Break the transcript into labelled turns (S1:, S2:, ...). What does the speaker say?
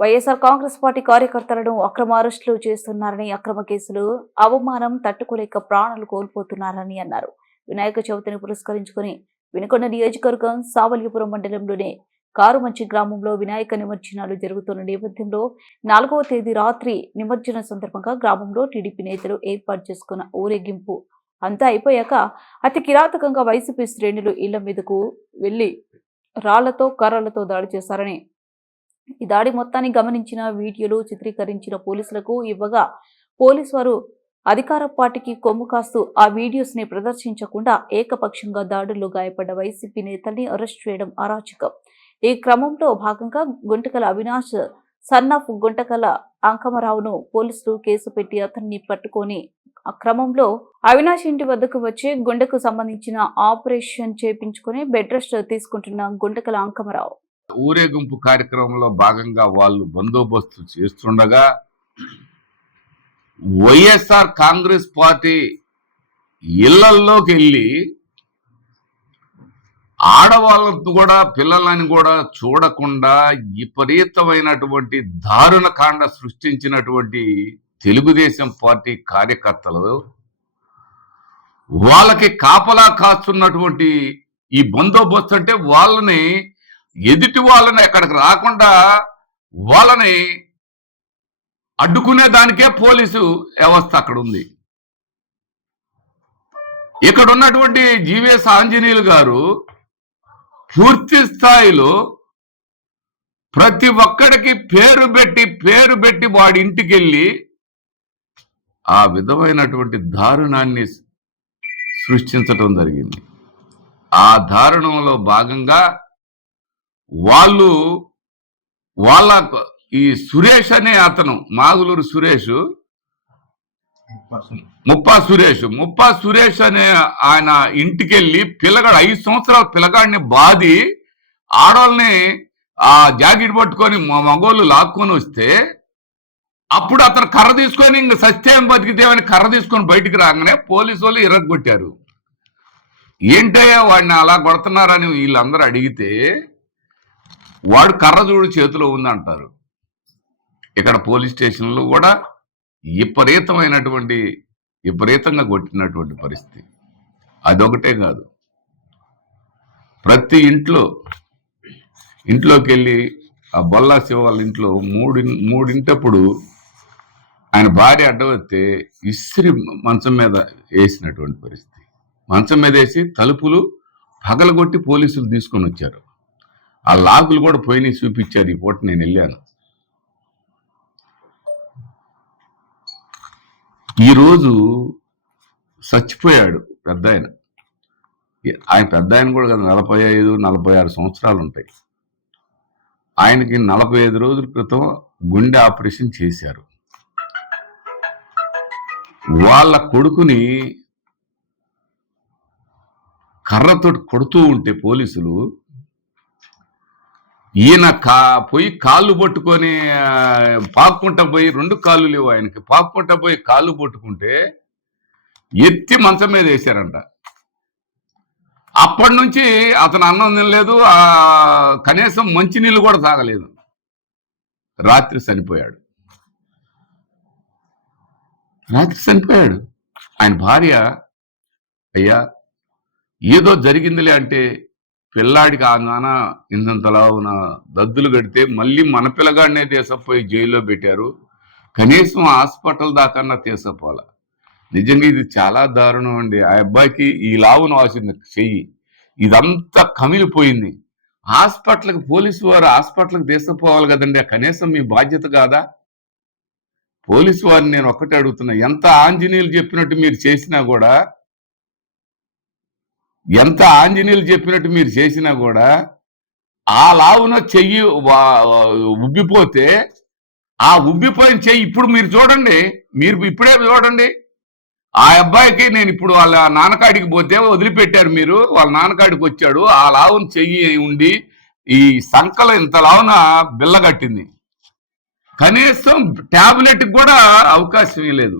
S1: YSR Congress party కార్యకర్తలను అక్రమ అరెస్టులు చేస్తున్నారని అక్రమ కేసులు అవమానం తట్టుకోలేక ప్రాణాలు కోల్పోతున్నారని అన్నారు. వినాయక చవితిని పురస్కరించుకుని వినుకొండ నియోజకవర్గం సావల్యపురం మండలంలోని కారుమంచి గ్రామంలో వినాయక నిమజ్జనాలు జరుగుతున్న నేపథ్యంలో నాలుగవ తేదీ రాత్రి నిమజ్జనం సందర్భంగా గ్రామంలో టీడీపీ నేతలు ఏర్పాటు చేసుకున్న ఊరేగింపు అంతా అయిపోయాక అతి కిరాతకంగా వైసీపీ శ్రేణులు ఇళ్ళ మీదకు వెళ్ళి రాళ్ళతో కర్రలతో దాడి చేశారని ఈ దాడి మొత్తాన్ని గమనించిన వీడియోలు చిత్రీకరించిన పోలీసులకు ఇవ్వగా పోలీసు వారు అధికార పార్టీకి కొమ్ము కాస్తూ ఆ వీడియోస్ని ప్రదర్శించకుండా ఏకపక్షంగా దాడుల్లో గాయపడ్డ వైసీపీ నేతల్ని అరెస్ట్ చేయడం అరాచకం. ఈ క్రమంలో భాగంగా గుంటకల అవినాష్ సన్నాఫ్ గుంటకల అంకమరావును పోలీసులు కేసు పెట్టి అతన్ని పట్టుకొని ఆ క్రమంలో అవినాష్ ఇంటి వద్దకు వచ్చి గుండెకు సంబంధించిన ఆపరేషన్ చేపించుకొని బెడ్ రెస్ట్ తీసుకుంటున్న గుంటకల అంకమరావు.
S2: ఊరేగింపు కార్యక్రమంలో భాగంగా వాళ్ళు బందోబస్తు చేస్తుండగా వైఎస్ఆర్ కాంగ్రెస్ పార్టీ ఇళ్ళల్లోకి వెళ్ళి ఆడవాళ్ళను కూడా పిల్లలని కూడా చూడకుండా విపరీతమైనటువంటి దారుణ కాండ సృష్టించినటువంటి తెలుగుదేశం పార్టీ కార్యకర్తలు వాళ్ళకి కాపలా కాస్తున్నటువంటి ఈ బందోబస్తు అంటే వాళ్ళని ఎదుటి వాళ్ళని ఎక్కడికి రాకుండా వాళ్ళని అడ్డుకునే దానికే పోలీసు వ్యవస్థ అక్కడ ఉంది ఇక్కడ ఉన్నటువంటి జీవీఎస్ ఆంజనేయులు గారు పూర్తి స్థాయిలో ప్రతి ఒక్కడికి పేరు పెట్టి పేరు పెట్టి వాడి ఇంటికి వెళ్ళి ఆ విధమైనటువంటి దారుణాన్ని సృష్టించటం జరిగింది. ఆ దారుణంలో భాగంగా వాళ్ళు వాళ్ళ ఈ సురేష్ అనే అతను మాగులూరు సురేష్. ముప్పా సురేష్. ముప్పా సురేష్. అనే ఆయన ఇంటికి వెళ్ళి పిల్లగాడు ఐదు సంవత్సరాల పిల్లగాడిని బాది ఆడవాళ్ళని ఆ జాకెట్ పట్టుకొని మగోళ్ళు లాక్కొని వస్తే అప్పుడు అతను కర్ర తీసుకొని ఇంక సత్యం బతికితేమని కర్ర తీసుకొని బయటికి రాగానే పోలీసు వాళ్ళు ఇరగొట్టారు ఏంటయ్యా వాడిని అలా కొడుతున్నారని వీళ్ళందరూ అడిగితే వాడు కర్ర చూడు చేతిలో ఉందంటారు. ఇక్కడ పోలీస్ స్టేషన్లో కూడా విపరీతమైనటువంటి విపరీతంగా కొట్టినటువంటి పరిస్థితి. అదొకటే కాదు. ప్రతి ఇంట్లో ఇంట్లోకి వెళ్ళి ఆ బొల్లా శివ వాళ్ళ ఇంట్లో మూడి మూడింటప్పుడు ఆయన భార్య అడ్డవస్తే ఇస్త్రి మంచం మీద వేసినటువంటి పరిస్థితి. మంచం మీద వేసి తలుపులు పగలగొట్టి పోలీసులు తీసుకొని వచ్చారు ఆ లాగులు కూడా పోయినాయి చూపించారు ఈ పూట నేను వెళ్ళాను. ఈరోజు చచ్చిపోయాడు పెద్ద ఆయన. ఆయన పెద్ద ఆయన కూడా కదా నలభై ఐదు నలభై ఆరు సంవత్సరాలు ఉంటాయి. ఆయనకి నలభై ఐదు రోజుల క్రితం గుండె ఆపరేషన్ చేశారు. వాళ్ళ కొడుకుని కర్రతో కొడుతూ ఉంటే పోలీసులు ఈయన కా పోయి కాళ్ళు పట్టుకొని ఆ, పాక్కుంటా పోయి రెండు కాళ్ళు లేవు ఆయనకి. పాక్కుంటా పోయి కాళ్ళు పట్టుకుంటే ఎత్తి మంచం మీద వేశారంట. అప్పటి నుంచి అతను అన్నం తినలేదు కనీసం మంచినీళ్ళు కూడా తాగలేదు. రాత్రి చనిపోయాడు. రాత్రి చనిపోయాడు. ఆయన భార్య అయ్యా ఏదో జరిగిందిలే అంటే పిల్లాడికి ఆ నాన్న ఇంతంతలా ఉన్న దద్దులు కడితే మళ్ళీ మన పిల్లగాడినే తీసపోయి జైల్లో పెట్టారు. కనీసం హాస్పిటల్ దాకన్నా తీసపోవాల నిజంగా ఇది చాలా దారుణం అండి. ఆ అబ్బాయికి ఈ లావును వాసింది చెయ్యి. ఇదంతా కమిలిపోయింది. హాస్పిటల్కి పోలీసు వారు హాస్పిటల్కి తీసుకుపోవాలి కదండి. కనీసం మీ బాధ్యత కాదా? పోలీసు వారిని నేను ఒక్కటే అడుగుతున్నా. ఎంత ఆంజనేయులు చెప్పినట్టు మీరు చేసినా కూడా ఎంత ఆంజనేయులు చెప్పినట్టు మీరు చేసినా కూడా ఆ లావున చెయ్యి ఉబ్బిపోతే ఆ ఉబ్బిపోయిన చెయ్యి ఇప్పుడు మీరు చూడండి మీరు ఇప్పుడే చూడండి. ఆ అబ్బాయికి నేను ఇప్పుడు వాళ్ళ నాన్నకాడికి పోతే వదిలిపెట్టారు మీరు వాళ్ళ నాన్నకాడికి వచ్చాడు ఆ లావున చెయ్యి ఉండి ఈ సంకల ఇంత లావున బిల్ల కట్టింది. కనీసం టాబ్లెట్కి కూడా అవకాశం లేదు.